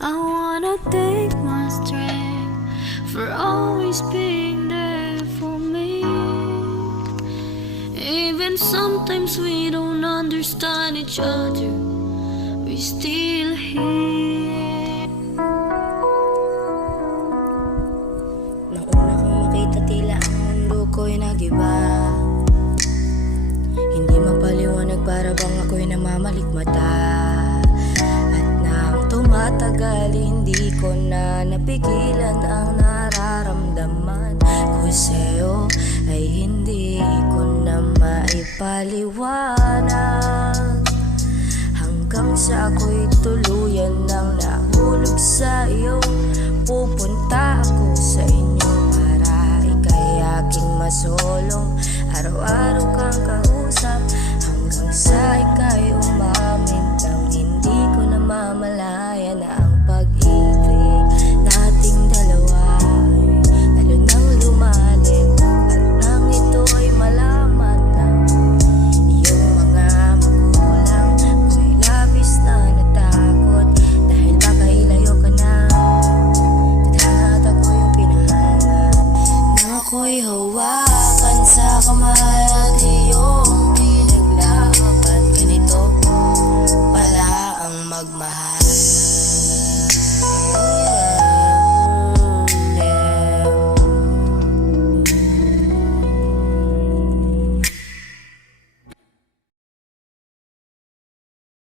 I wanna thank my strength for always being there for me. Even sometimes we don't understand each other, we still here. Nang una kong makita, tila ang mundo ko'y nag-iba. Hindi mapaliwanag, para bang ako'y namamalikmata. At nang tumatagal, hindi ko na napigilan ang nararamdaman ko sa'yo, ay hindi ko na maipaliwanag. Hanggang sa ako'y tuluyan ng